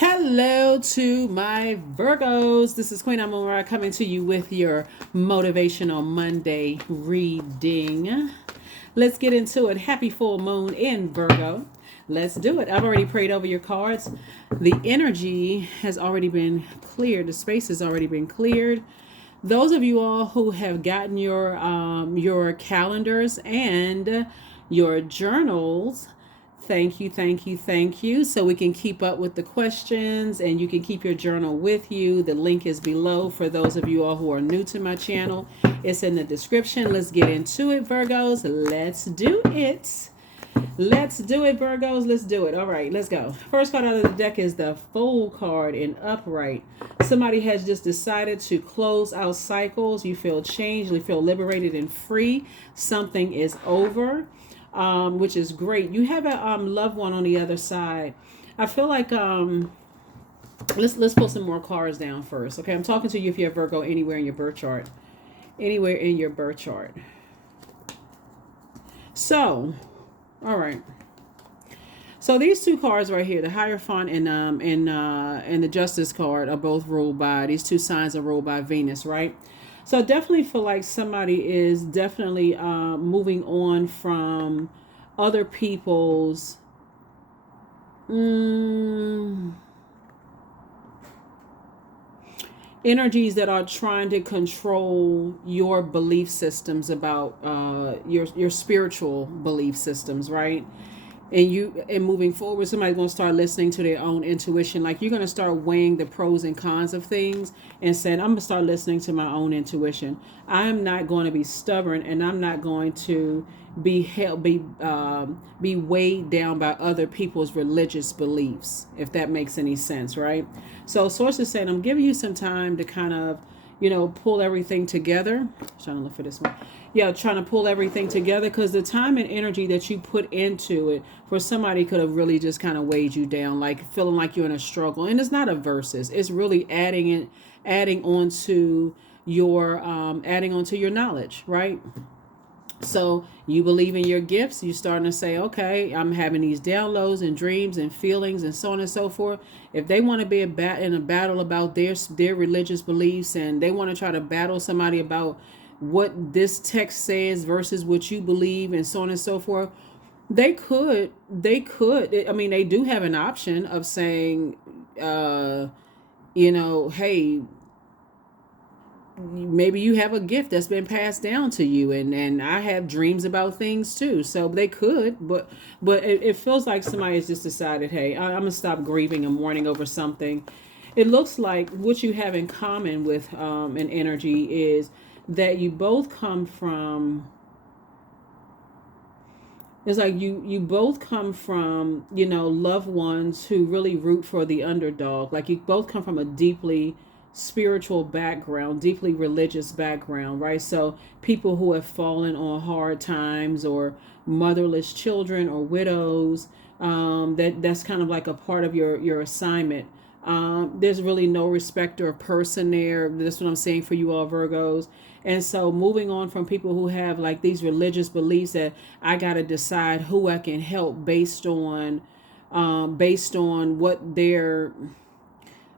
Hello to my Virgos. This is Queen Amun Ra coming to you with your Motivational Monday reading. Let's get into it. Happy full moon in Virgo. Let's do it. I've already prayed over your cards. The energy has already been cleared. The space has already been cleared. Those of you all who have gotten your calendars and your journals, thank you, thank you, thank you. So we can keep up with the questions and you can keep your journal with you. The link is below for those of you all who are new to my channel. It's in the description. Let's get into it, Virgos. Let's do it. Let's do it, Virgos. Let's do it. All right, let's go. First card out of the deck is the Fool card in upright. Somebody has just decided to close out cycles. You feel changed. You feel liberated and free. Something is over. Which is great. You have a loved one on the other side. I feel like let's pull some more cards down first. Okay, I'm talking to you if you have Virgo anywhere in your birth chart. Anywhere in your birth chart. So, all right. So these two cards right here, the Hierophant and the Justice card, are both ruled by, these two signs are ruled by Venus, right? So I definitely feel like somebody is definitely moving on from other people's energies that are trying to control your belief systems about your spiritual belief systems, right? And moving forward, somebody's going to start listening to their own intuition. Like, you're going to start weighing the pros and cons of things and saying, I'm going to start listening to my own intuition. I'm not going to be stubborn, and I'm not going to be weighed down by other people's religious beliefs, if that makes any sense, right? So Source is saying, I'm giving you some time to kind of, pull everything together. I'm trying to look for this one. Yeah, trying to pull everything together, because the time and energy that you put into it for somebody could have really just kind of weighed you down, like feeling like you're in a struggle. And it's not a versus. It's really adding onto your knowledge, right? So you believe in your gifts. You're starting to say, okay, I'm having these downloads and dreams and feelings and so on and so forth. If they want to be in a battle about their religious beliefs, and they want to try to battle somebody about what this text says versus what you believe and so on and so forth, they could, I mean, they do have an option of saying, hey, maybe you have a gift that's been passed down to you, and I have dreams about things too. So they could, but it feels like somebody has just decided, hey, I'm gonna stop grieving and mourning over something. It looks like what you have in common with an energy is that you both come from, it's like you both come from, loved ones who really root for the underdog. Like, you both come from a deeply spiritual background, deeply religious background, right? So people who have fallen on hard times, or motherless children, or widows, that's kind of like a part of your assignment. There's really no respecter of person there. That's what I'm saying for you all, Virgos. And so moving on from people who have like these religious beliefs that I got to decide who I can help based on what their,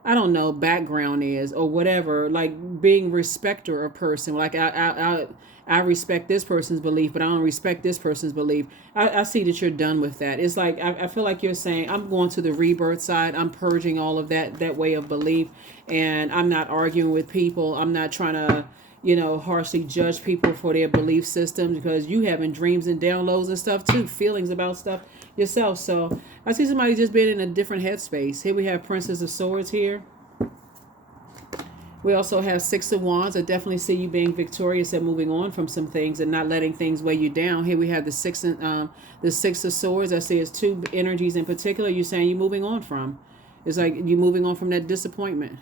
I don't know, background is or whatever, like being respecter of person. Like I respect this person's belief, but I don't respect this person's belief. I see that you're done with that. It's like, I feel like you're saying, I'm going to the rebirth side. I'm purging all of that way of belief. And I'm not arguing with people. I'm not trying to, harshly judge people for their belief systems, because you having dreams and downloads and stuff too, feelings about stuff yourself. So I see somebody just being in a different headspace. Here we have Princess of Swords here. We also have Six of Wands. I definitely see you being victorious and moving on from some things and not letting things weigh you down. Here we have the Six of Swords. I see it's two energies in particular you're saying you're moving on from. It's like you're moving on from that disappointment.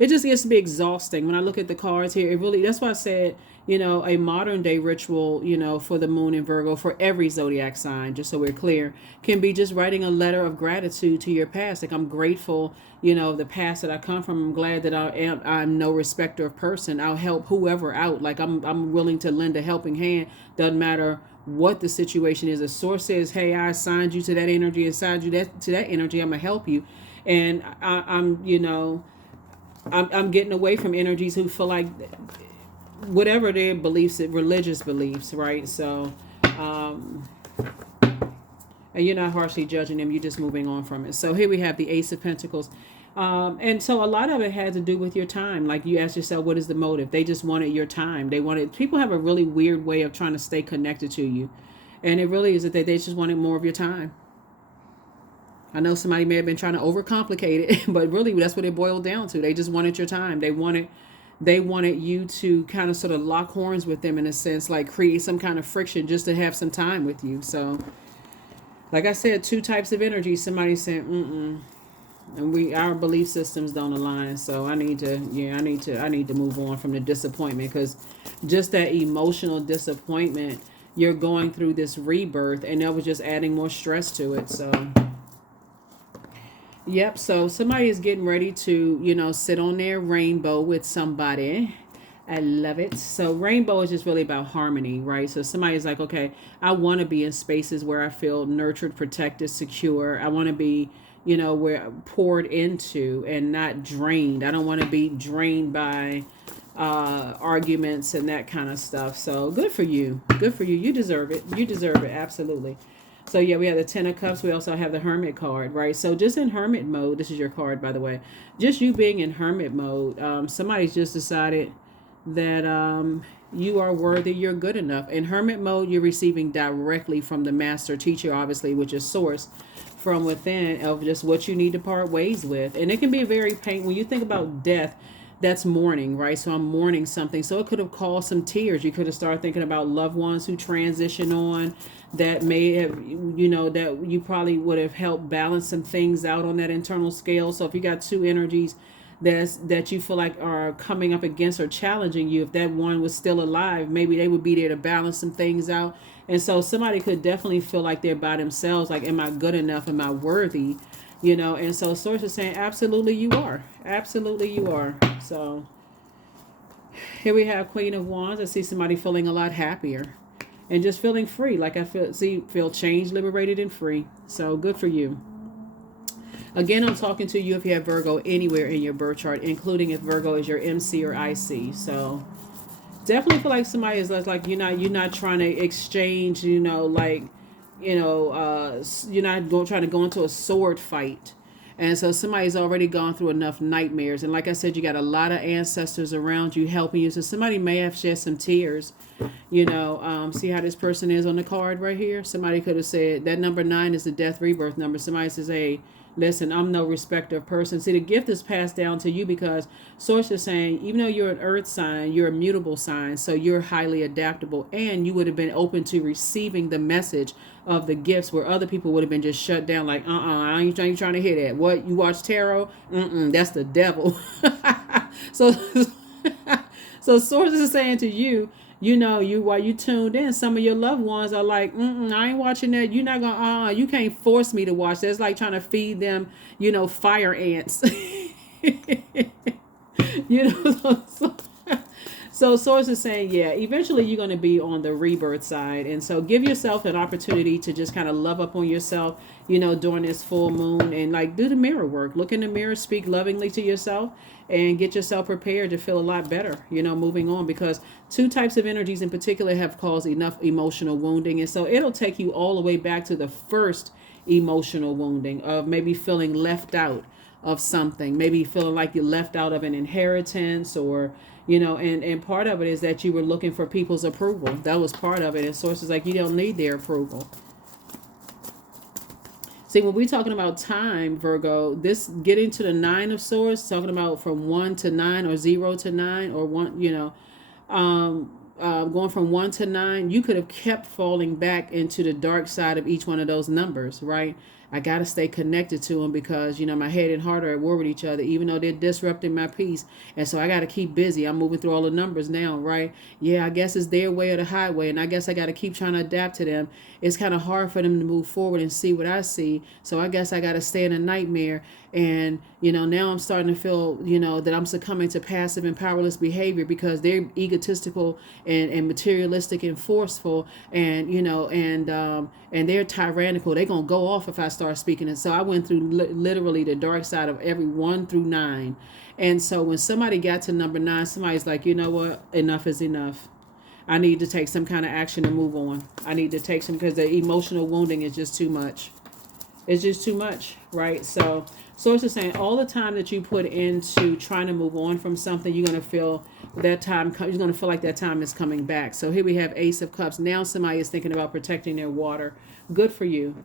It just gets to be exhausting. When I look at the cards here, it really, that's why I said, a modern day ritual, for the moon in Virgo, for every zodiac sign, just so we're clear, can be just writing a letter of gratitude to your past. Like, I'm grateful, the past that I come from. I'm glad that I'm no respecter of person. I'll help whoever out. Like, I'm willing to lend a helping hand. Doesn't matter what the situation is. A source says, hey, I assigned you to that energy, assigned you to that energy, I'm gonna help you. And I'm, you know, I'm getting away from energies who feel like whatever their beliefs, religious beliefs, right? So, and you're not harshly judging them, you're just moving on from it. So here we have the Ace of Pentacles. And so a lot of it had to do with your time. Like you ask yourself, what is the motive? They just wanted your time. They wanted, people have a really weird way of trying to stay connected to you. And it really is that they just wanted more of your time. I know somebody may have been trying to overcomplicate it, but really that's what it boiled down to. They just wanted your time. They wanted you to kind of sort of lock horns with them in a sense, like create some kind of friction just to have some time with you. So like I said, two types of energy. Somebody said, and our belief systems don't align. So I need to move on from the disappointment, because just that emotional disappointment, you're going through this rebirth, and that was just adding more stress to it. So yep. So somebody is getting ready to, sit on their rainbow with somebody. I love it. So rainbow is just really about harmony, right? So somebody's like, okay, I want to be in spaces where I feel nurtured, protected, secure. I want to be, where poured into and not drained. I don't want to be drained by arguments and that kind of stuff. So good for you. Good for you. You deserve it. You deserve it. Absolutely. So yeah, we have the Ten of Cups. We also have the Hermit card, right? So just in Hermit mode, this is your card, by the way. Just you being in Hermit mode, somebody's just decided that you are worthy, you're good enough. In Hermit mode, you're receiving directly from the master teacher, obviously, which is source from within, of just what you need to part ways with. And it can be very painful. When you think about death, that's mourning, right? So I'm mourning something. So it could have caused some tears. You could have started thinking about loved ones who transition on, that may have, that you probably would have helped balance some things out on that internal scale. So if you got two energies that you feel like are coming up against or challenging you, if that one was still alive, maybe they would be there to balance some things out. And so somebody could definitely feel like they're by themselves, like, am I good enough? Am I worthy? And so source is saying, absolutely you are. Absolutely you are. So here we have Queen of Wands. I see somebody feeling a lot happier and just feeling free. Like I feel changed, liberated, and free. So good for you. Again, I'm talking to you if you have Virgo anywhere in your birth chart, including if Virgo is your MC or IC. So definitely feel like somebody is like, you're not trying to exchange, you're not trying to go into a sword fight. And so somebody's already gone through enough nightmares. And like I said, you got a lot of ancestors around you helping you. So somebody may have shed some tears. See how this person is on the card right here? Somebody could have said that number 9 is the death rebirth number. Somebody says, hey, listen, I'm no respecter of person. See, the gift is passed down to you because source is saying, even though you're an earth sign, you're a mutable sign. So you're highly adaptable, and you would have been open to receiving the message of the gifts, where other people would have been just shut down, like, I ain't trying to hear that. What, you watch tarot? That's the devil. so so source is saying to you, while you tuned in, some of your loved ones are like, I ain't watching that. You're not gonna, you can't force me to watch. That's like trying to feed them, fire ants. So source is saying, yeah, eventually you're going to be on the rebirth side. And so give yourself an opportunity to just kind of love up on yourself, during this full moon, and like do the mirror work. Look in the mirror, speak lovingly to yourself, and get yourself prepared to feel a lot better, moving on, because two types of energies in particular have caused enough emotional wounding. And so it'll take you all the way back to the first emotional wounding of maybe feeling left out of something, maybe feeling like you're left out of an inheritance, or and part of it is that you were looking for people's approval. That was part of it. And sources like, you don't need their approval. See, when we're talking about time, Virgo, this getting to the 9 of swords, talking about from 1 to 9 or 0 to 9, or 1, going from 1 to 9, you could have kept falling back into the dark side of each one of those numbers, right? I got to stay connected to them because, my head and heart are at war with each other, even though they're disrupting my peace. And so I got to keep busy. I'm moving through all the numbers now, right? Yeah, I guess it's their way or the highway. And I guess I got to keep trying to adapt to them. It's kind of hard for them to move forward and see what I see. So I guess I got to stay in a nightmare And, you know, now I'm starting to feel, you know, that I'm succumbing to passive and powerless behavior because they're egotistical and materialistic and forceful, and, you know, and they're tyrannical. They're going to go off if I start speaking. And so I went through literally the dark side of every 1 through 9. And so when somebody got to number 9, somebody's like, you know what? Enough is enough. I need to take some kind of action to move on. I need to take some, because the emotional wounding is just too much. It's just too much, right? So Source is saying all the time that you put into trying to move on from something, you're going to feel that time, you're going to feel like that time is coming back. So here we have Ace of Cups. Now somebody is thinking about protecting their water. Good for you.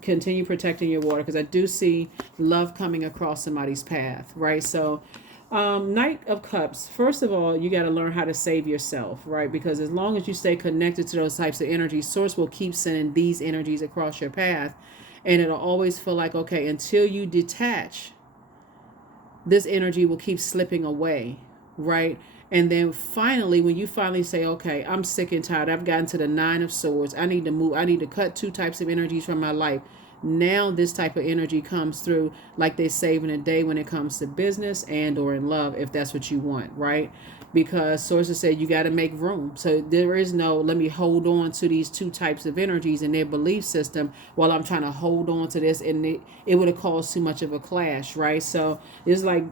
Continue protecting your water, because I do see love coming across somebody's path, right? So Knight of Cups. First of all, you got to learn how to save yourself, right? Because as long as you stay connected to those types of energies, Source will keep sending these energies across your path. And it'll always feel like, okay, until you detach, this energy will keep slipping away, right? And then finally, when you finally say, okay, I'm sick and tired, I've gotten to the 9 of Swords, I need to move, I need to cut 2 types of energies from my life. Now this type of energy comes through, like they save in a day when it comes to business and or in love, if that's what you want, right? Because sources say you got to make room. So there is no, let me hold on to these 2 types of energies in their belief system while I'm trying to hold on to this, and it would have caused too much of a clash, right? So it's like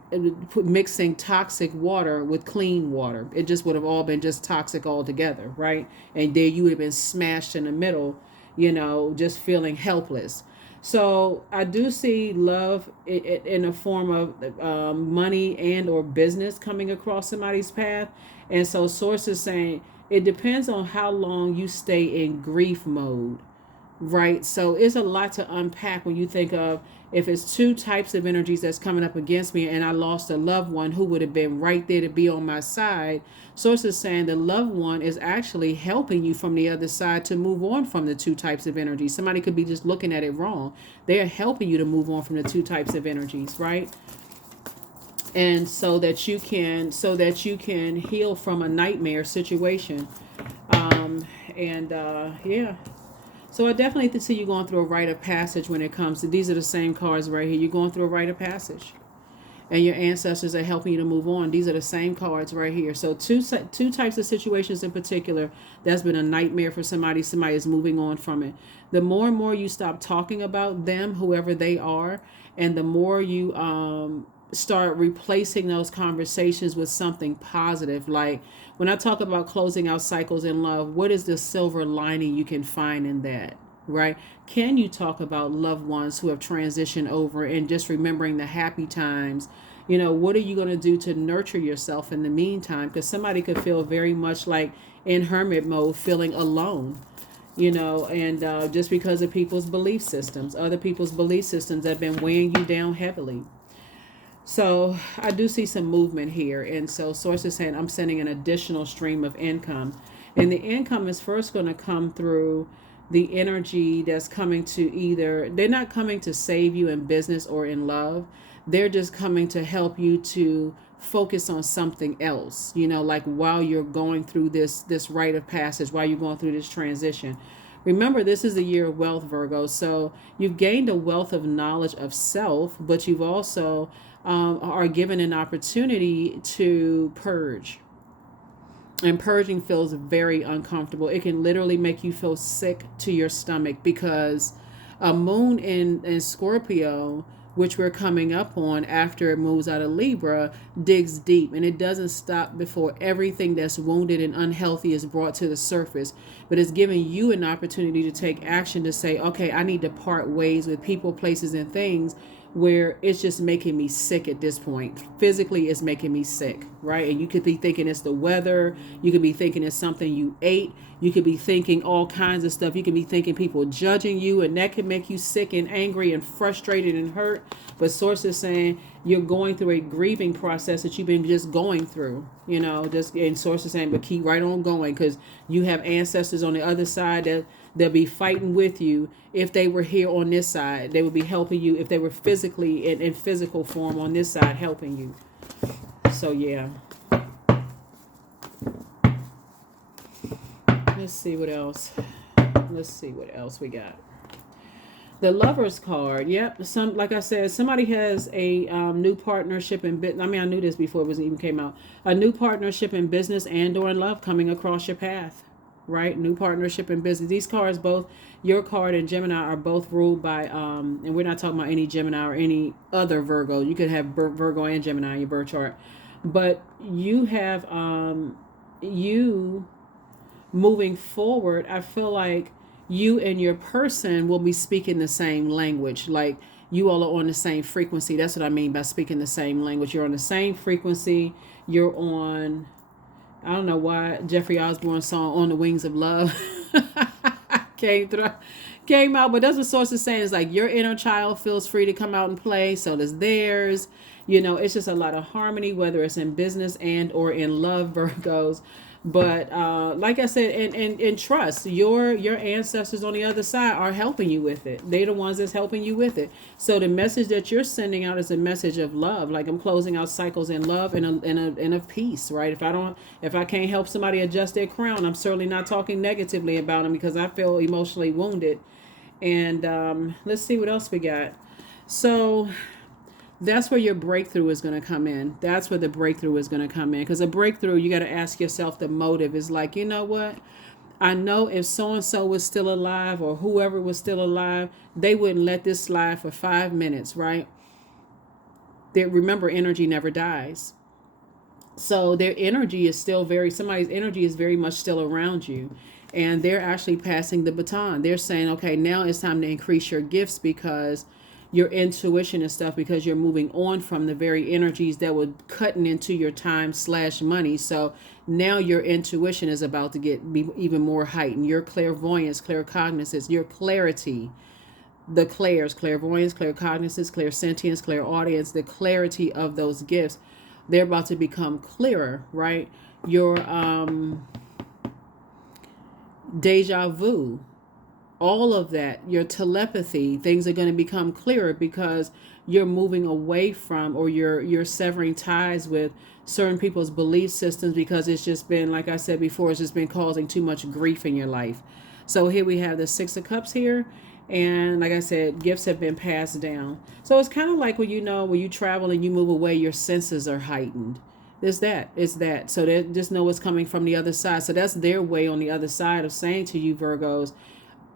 mixing toxic water with clean water. It just would have all been just toxic altogether, right? And there you would have been smashed in the middle, you know, just feeling helpless. So I do see love in a form of money and or business coming across somebody's path. And so Source is saying it depends on how long you stay in grief mode, right? So it's a lot to unpack when you think of, if it's 2 types of energies that's coming up against me and I lost a loved one who would have been right there to be on my side. Source is saying the loved one is actually helping you from the other side to move on from the 2 types of energies. Somebody could be just looking at it wrong. They're helping you to move on from the 2 types of energies, right? And so that you can heal from a nightmare situation. Yeah. So I definitely see you going through a rite of passage when it comes to, these are the same cards right here. You're going through a rite of passage. And your ancestors are helping you to move on. These are the same cards right here. So two types of situations in particular that's been a nightmare for somebody. Somebody is moving on from it. The more and more you stop talking about them, whoever they are, and the more you start replacing those conversations with something positive. Like when I talk about closing out cycles in love, what is the silver lining you can find in that? Right? Can you talk about loved ones who have transitioned over and just remembering the happy times? You know, what are you going to do to nurture yourself in the meantime? Because somebody could feel very much like in hermit mode, feeling alone, you know, and just because of people's belief systems, other people's belief systems that have been weighing you down heavily. So I do see some movement here. And so Source is saying I'm sending an additional stream of income. And the income is first going to come through the energy that's coming to either, they're not coming to save you in business or in love. They're just coming to help you to focus on something else, you know, like while you're going through this rite of passage, while you're going through this transition. Remember, this is the year of wealth, Virgo. So you've gained a wealth of knowledge of self, but you've also are given an opportunity to purge. And purging feels very uncomfortable. It can literally make you feel sick to your stomach, because a moon in Scorpio, which we're coming up on after it moves out of Libra, digs deep, and it doesn't stop before everything that's wounded and unhealthy is brought to the surface. But it's giving you an opportunity to take action, to say, okay, I need to part ways with people, places, and things where it's just making me sick at this point. Physically, it's making me sick, right? And you could be thinking it's the weather. You could be thinking it's something you ate. You could be thinking all kinds of stuff. You could be thinking people judging you, and that can make you sick and angry and frustrated and hurt. But Source is saying you're going through a grieving process that you've been just going through, you know, just, and Source is saying, but keep right on going, because you have ancestors on the other side that they'll be fighting with you. If they were here on this side, they would be helping you. If they were physically in physical form on this side, helping you. So yeah. Let's see what else. Let's see what else we got. The Lovers card. Yep. Like I said, somebody has a new partnership in business. I mean, I knew this before it was even came out. A new partnership in business and or in love coming across your path. Right? New partnership in business. These cards, both your card and Gemini, are both ruled by and we're not talking about any Gemini or any other Virgo. You could have Virgo and Gemini in your birth chart. But you have you moving forward, I feel like you and your person will be speaking the same language. Like you all are on the same frequency. That's what I mean by speaking the same language. You're on the same frequency. You're on, I don't know why Jeffrey Osborne's song "On the Wings of Love" came out, but that's what source is saying. Is like your inner child feels free to come out and play, so does theirs. It's just a lot of harmony, whether it's in business and or in love, Virgos. But like I said, and trust your ancestors on the other side are helping you with it. They're the ones that's helping you with it. So the message that you're sending out is a message of love. Like I'm closing out cycles in love and of peace, right? If I can't help somebody adjust their crown, I'm certainly not talking negatively about them because I feel emotionally wounded. And let's see what else we got. So that's where your breakthrough is going to come in. That's where the breakthrough is going to come in. Because a breakthrough, you got to ask yourself the motive. Is like, you know what? I know if so-and-so was still alive or whoever was still alive, they wouldn't let this slide for 5 minutes, right? Remember, energy never dies. So their energy is still somebody's energy is very much still around you. And they're actually passing the baton. They're saying, okay, now it's time to increase your gifts because your intuition and stuff, because you're moving on from the very energies that were cutting into your time/money. So now your intuition is about to be even more heightened. Your clairvoyance, claircognizance, your clarity, the clairvoyance, claircognizance, clairsentience, clairaudience, the clarity of those gifts, they're about to become clearer, right? Your deja vu, all of that, your telepathy, things are going to become clearer because you're moving away from, or you're severing ties with certain people's belief systems, because it's just been, like I said before, it's just been causing too much grief in your life. So here we have the Six of Cups here. And like I said, gifts have been passed down. So it's kind of like when you travel and you move away, your senses are heightened. It's that. So they just know what's coming from the other side. So that's their way on the other side of saying to you, Virgos,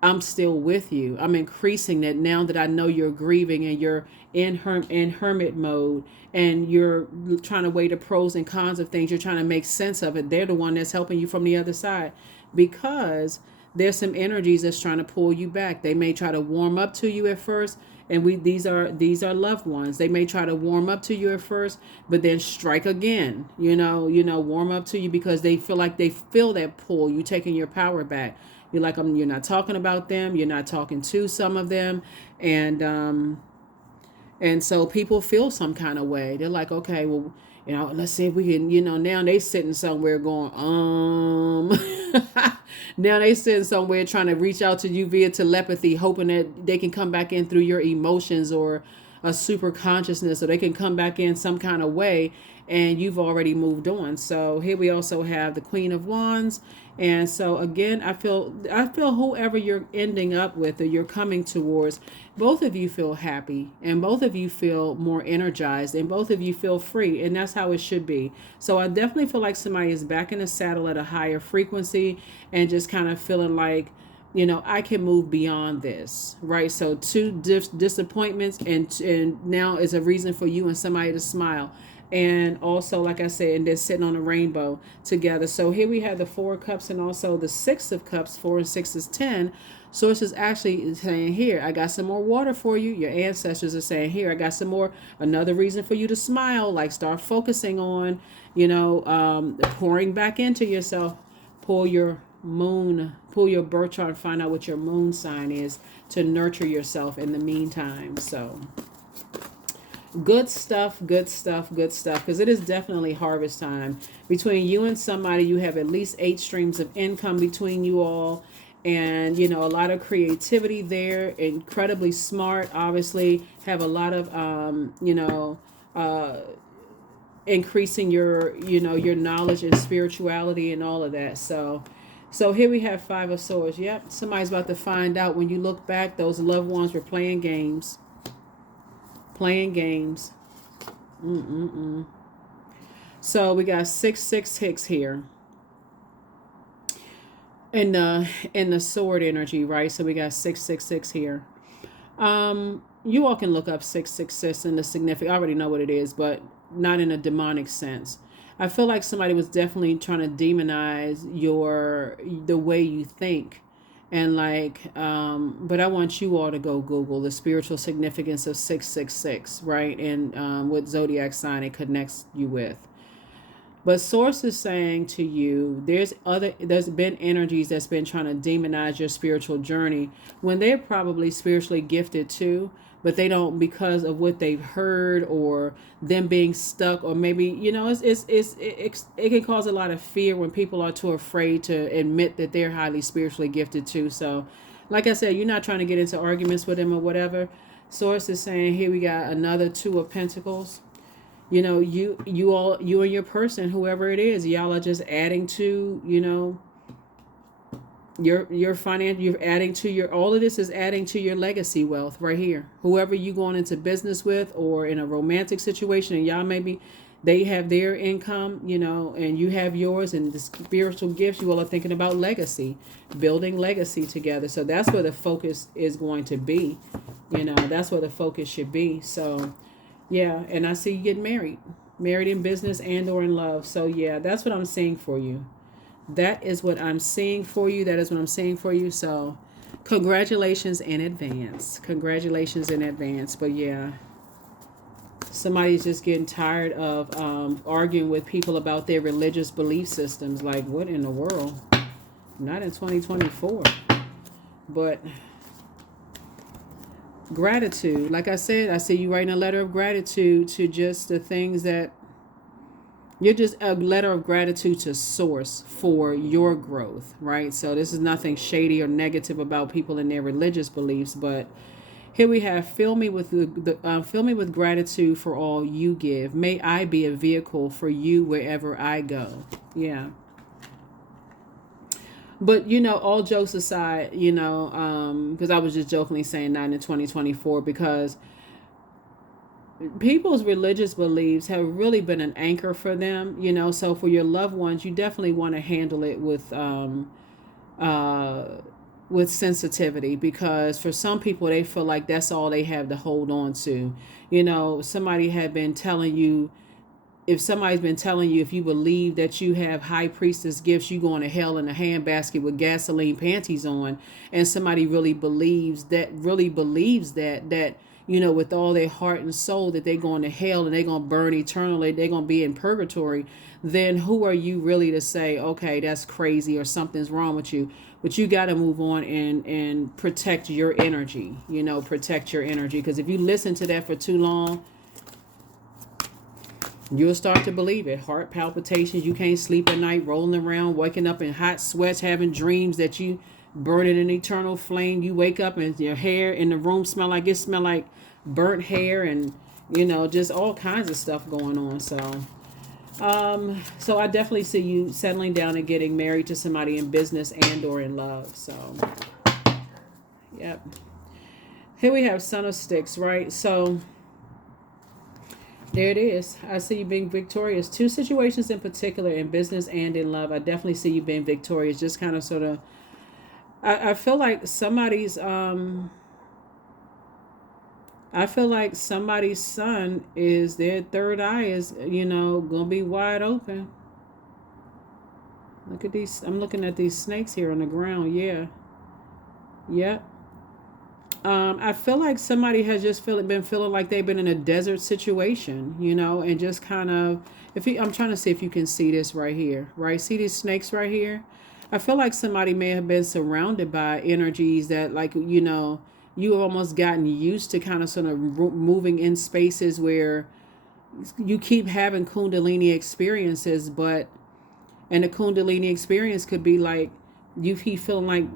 I'm still with you. I'm increasing that now that I know you're grieving and you're in hermit mode and you're trying to weigh the pros and cons of things. You're trying to make sense of it. They're the one that's helping you from the other side, because there's some energies that's trying to pull you back. They may try to warm up to you at first, and these are loved ones. They may try to warm up to you at first, but then strike again. Warm up to you because they feel that pull. You taking your power back. You're like, you're not talking about them. You're not talking to some of them, and so people feel some kind of way. They're like, okay, well, let's see if we can. Now they sitting somewhere going, Now they sitting somewhere trying to reach out to you via telepathy, hoping that they can come back in through your emotions or a super consciousness, or they can come back in some kind of way, and you've already moved on. So here we also have the Queen of Wands. And so again, I feel whoever you're ending up with or you're coming towards, both of you feel happy and both of you feel more energized and both of you feel free, and that's how it should be. So I definitely feel like somebody is back in the saddle at a higher frequency and just kind of feeling like, I can move beyond this, right? So two disappointments and now is a reason for you and somebody to smile. And also, like I said, and they're sitting on a rainbow together. So here we have the Four of Cups and also the Six of Cups. 4 and 6 is 10. Source is actually saying here, I got some more water for you. Your ancestors are saying here, I got some more, another reason for you to smile. Like start focusing on, pouring back into yourself. Pull your birth chart and find out what your moon sign is to nurture yourself in the meantime. So good stuff, because it is definitely harvest time. Between you and somebody, you have at least 8 streams of income between you all, and a lot of creativity there, incredibly smart, obviously have a lot of increasing your knowledge and spirituality and all of that. So So here we have Five of Swords. Yep, somebody's about to find out. When you look back, those loved ones were playing games. Playing games. So we got 666 here in the sword energy, right? So we got 666 here. You all can look up 666 in the significant. I already know what it is, but not in a demonic sense. I feel like somebody was definitely trying to demonize the way you think. And but I want you all to go Google the spiritual significance of 666, right? And what zodiac sign it connects you with. But source is saying to you, there's been energies that's been trying to demonize your spiritual journey when they're probably spiritually gifted too, but they don't, because of what they've heard or them being stuck, or maybe, it can cause a lot of fear when people are too afraid to admit that they're highly spiritually gifted too. So like I said, you're not trying to get into arguments with them or whatever. Source is saying here we got another Two of Pentacles. You and your person, whoever it is, y'all are just adding to, your finance. You're adding to all of this is adding to your legacy wealth right here. Whoever you going into business with or in a romantic situation, and y'all maybe they have their income, and you have yours, and the spiritual gifts, you all are thinking about legacy, building legacy together. So that's where the focus is going to be. That's where the focus should be. So yeah, and I see you getting married in business and or in love. So yeah, that's what I'm seeing for you. That is what I'm seeing for you. That is what I'm seeing for you. So congratulations in advance. Congratulations in advance. But yeah, somebody's just getting tired of arguing with people about their religious belief systems. Like, what in the world? Not in 2024. But gratitude, like I said, I see you writing a letter of gratitude to just the things that you're just a letter of gratitude to source for your growth, right? So this is nothing shady or negative about people and their religious beliefs, but here we have fill me with fill me with gratitude for all you give. May I be a vehicle for you wherever I go. Yeah. But, all jokes aside, because I was just jokingly saying not in 2024, because people's religious beliefs have really been an anchor for them, so for your loved ones, you definitely want to handle it with sensitivity, because for some people, they feel like that's all they have to hold on to. Somebody had been telling you, if somebody's been telling you, if you believe that you have high priestess gifts, you going to hell in a handbasket with gasoline panties on, and somebody really believes that, with all their heart and soul, that they're going to hell and they're going to burn eternally, they're going to be in purgatory, then who are you really to say, okay, that's crazy or something's wrong with you? But you got to move on and protect your energy, protect your energy. Because if you listen to that for too long, you'll start to believe it. Heart palpitations, you can't sleep at night, rolling around, waking up in hot sweats, having dreams that you burning an eternal flame. You wake up and your hair in the room smell like burnt hair, and just all kinds of stuff going on. So I definitely see you settling down and getting married to somebody in business and or in love. So yep. Here we have Son of Sticks, right? So there it is. I see you being victorious. Two situations in particular, in business and in love. I definitely see you being victorious. Just kind of sort of, I feel like somebody's son is, their third eye is, gonna be wide open. Look at these. I'm looking at these snakes here on the ground. Yeah. Yep. I feel like somebody has just been feeling like they've been in a desert situation, and just kind of, I'm trying to see if you can see this right here, right? See these snakes right here? I feel like somebody may have been surrounded by energies that, like, you almost gotten used to kind of sort of moving in spaces where you keep having Kundalini experiences, and the Kundalini experience could be like, you keep feeling like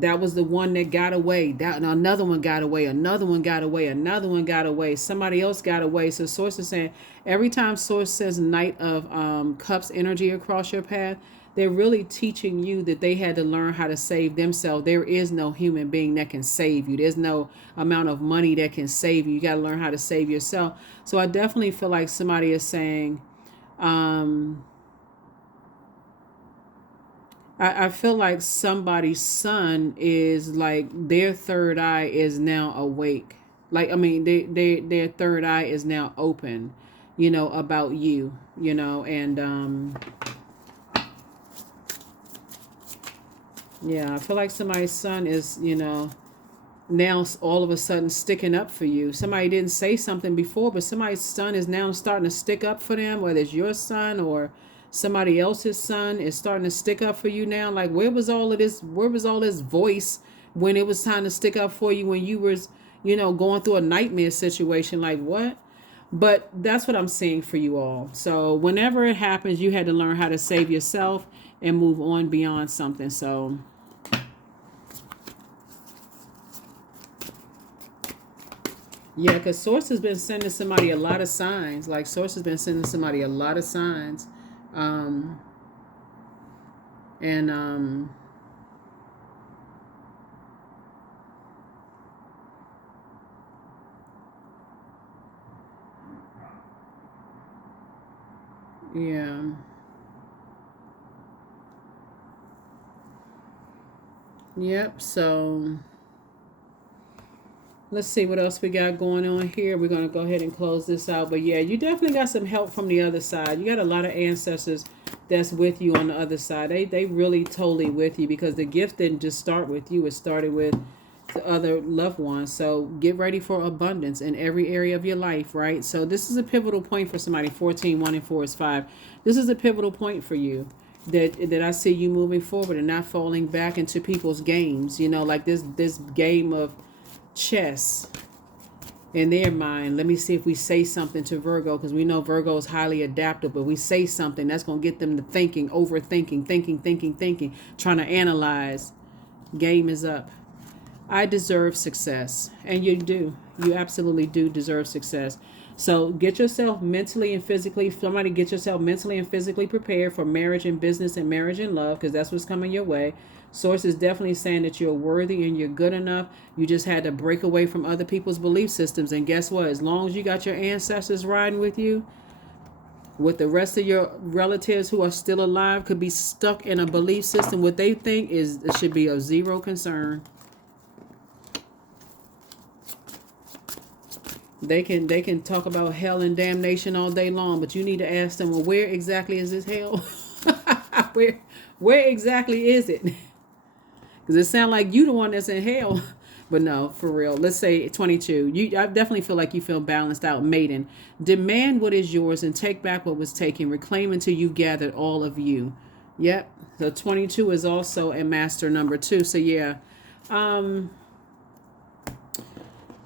that was the one that got away, that another one got away, another one got away, another one got away, somebody else got away. So Source is saying, every time Source says Knight of Cups energy across your path, they're really teaching you that they had to learn how to save themselves. There is no human being that can save you. There's no amount of money that can save you. You got to learn how to save yourself. So I definitely feel like somebody is saying, I feel like somebody's son is like their third eye is now awake. Like, I mean, their third eye is now open, about you, and yeah, I feel like somebody's son is, now all of a sudden sticking up for you. Somebody didn't say something before, but somebody's son is now starting to stick up for them, whether it's your son or somebody else's son is starting to stick up for you now. Like, where was all this voice when it was time to stick up for you, when you was, going through a nightmare situation? Like, what? But that's what I'm seeing for you all. So whenever it happens, you had to learn how to save yourself and move on beyond something. So yeah, because Source has been sending somebody a lot of signs. Like, Source has been sending somebody a lot of signs. Um, and yeah. Yep. So let's see what else we got going on here. We're going to go ahead and close this out. But yeah, you definitely got some help from the other side. You got a lot of ancestors that's with you on the other side. They really totally with you, because the gift didn't just start with you. It started with the other loved ones. So get ready for abundance in every area of your life, right? So this is a pivotal point for somebody. 14, 1 and 4 is 5. This is a pivotal point for you. That I see you moving forward and not falling back into people's games. Like this game of chess in their mind. Let me see if we say something to Virgo, because we know Virgo is highly adaptable. We say something that's going to get them to thinking, overthinking, thinking, trying to analyze. Game is up. I deserve success. And you do. You absolutely do deserve success. So get yourself mentally and physically, somebody get yourself mentally and physically prepared for marriage and business and marriage and love, because that's what's coming your way. Source is definitely saying that you're worthy and you're good enough. You just had to break away from other people's belief systems. And guess what? As long as you got your ancestors riding with you, with the rest of your relatives who are still alive, could be stuck in a belief system. What they think is it should be of zero concern. They can talk about hell and damnation all day long, but you need to ask them, well, where exactly is this hell? where exactly is it? Because it sounds like you the one that's in hell. But no, for real. Let's say 22. I definitely feel like you feel balanced out. Maiden. Demand what is yours and take back what was taken. Reclaim until you gathered all of you. Yep. So 22 is also a master number 2. So yeah.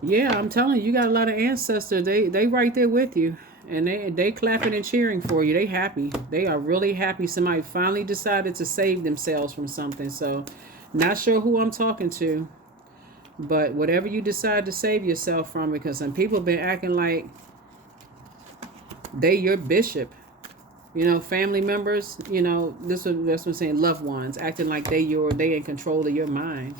Yeah, I'm telling you, you got a lot of ancestors. They right there with you. And they clapping and cheering for you. They happy. They are really happy. Somebody finally decided to save themselves from something. So not sure who I'm talking to. But whatever you decide to save yourself from, because some people have been acting like they your bishop. Family members, that's what I'm saying, loved ones, acting like they in control of your mind.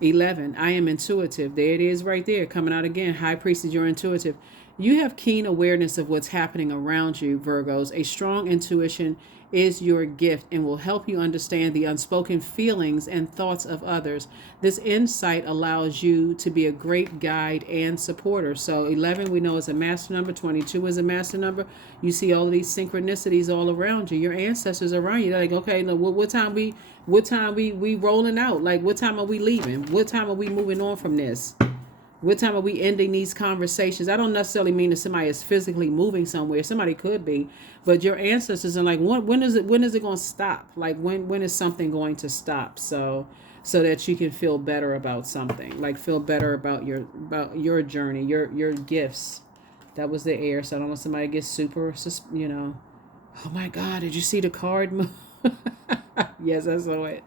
11, I am intuitive. There it is right there, coming out again. High Priestess, you're intuitive. You have keen awareness of what's happening around you, Virgos. A strong intuition is your gift and will help you understand the unspoken feelings and thoughts of others. This insight allows you to be a great guide and supporter. So 11 we know is a master number. 22 is a master number. You see all of these synchronicities all around you. Your ancestors are around you. They're like, okay, look, what time we rolling out? Like, what time are we leaving? What time are we moving on from this? What time are we ending these conversations? I don't necessarily mean that somebody is physically moving somewhere. Somebody could be, but your ancestors are like, when is it going to stop? Like, when is something going to stop? So that you can feel better about something, like feel better about your journey, your gifts. That was the air. So I don't want somebody to get super, oh my God, did you see the card move? Yes, I saw it.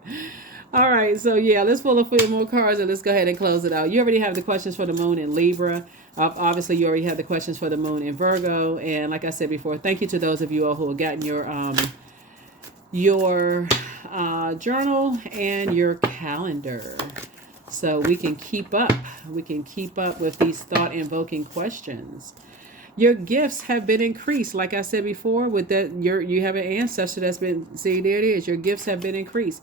All right, so yeah, let's pull a few more cards and let's go ahead and close it out. You already have the questions for the moon in Libra. Obviously, you already have the questions for the moon in Virgo. And like I said before, thank you to those of you all who have gotten your journal and your calendar, so we can keep up. We can keep up with these thought invoking questions. Your gifts have been increased, like I said before. With that, you have an ancestor that's been. See, there it is. Your gifts have been increased.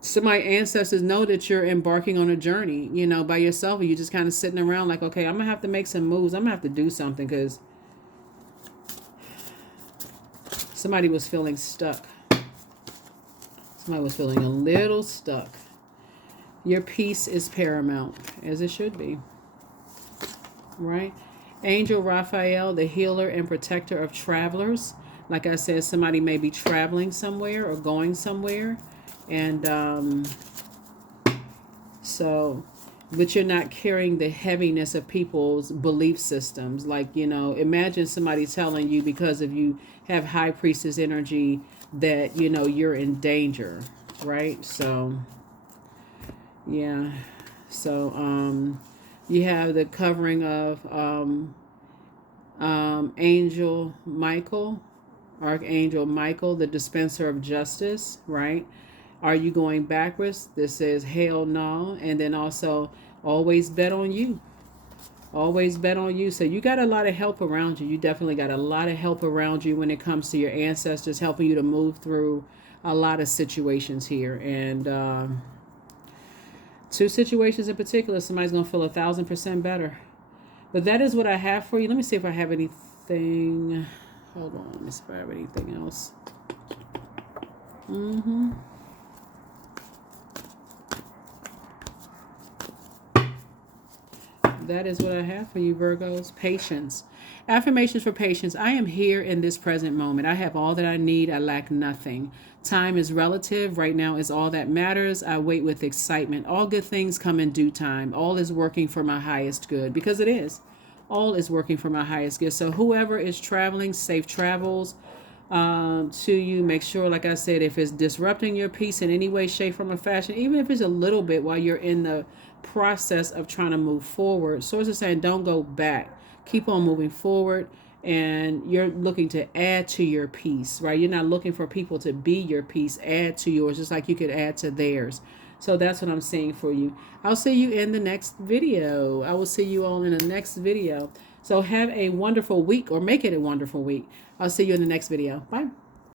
So my ancestors know that you're embarking on a journey, by yourself, and you're just kind of sitting around like, okay, I'm gonna have to make some moves. I'm gonna have to do something because somebody was feeling stuck. Somebody was feeling a little stuck. Your peace is paramount, as it should be, right? Angel Raphael, the healer and protector of travelers. Like I said, somebody may be traveling somewhere or going somewhere. And but you're not carrying the heaviness of people's belief systems. Like, imagine somebody telling you because of you have high priestess energy that, you're in danger, right? So, yeah. So, you have the covering of Angel Michael, Archangel Michael, the dispenser of justice, right? Are you going backwards? This says hell no. And then also always bet on you. Always bet on you. So you got a lot of help around you. You definitely got a lot of help around you when it comes to your ancestors helping you to move through a lot of situations here. And two situations in particular, somebody's going to feel 1,000% better. But that is what I have for you. Let me see if I have anything. Hold on. Let me see if I have anything else. That is what I have for you, Virgos. Patience. Affirmations for patience. I am here in this present moment. I have all that I need. I lack nothing. Time is relative. Right now is all that matters. I wait with excitement. All good things come in due time. All is working for my highest good, because it is. All is working for my highest good. So whoever is traveling, safe travels to you. Make sure, like I said, if it's disrupting your peace in any way, shape, form, or fashion, even if it's a little bit while you're in the process of trying to move forward, source is saying don't go back. Keep on moving forward. And you're looking to add to your peace, right? You're not looking for people to be your peace. Add to yours, just like you could add to theirs. So that's what I'm seeing for you. I'll see you in the next video. I will see you all in the next video. So have a wonderful week, or make it a wonderful week. I'll see you in the next video. Bye.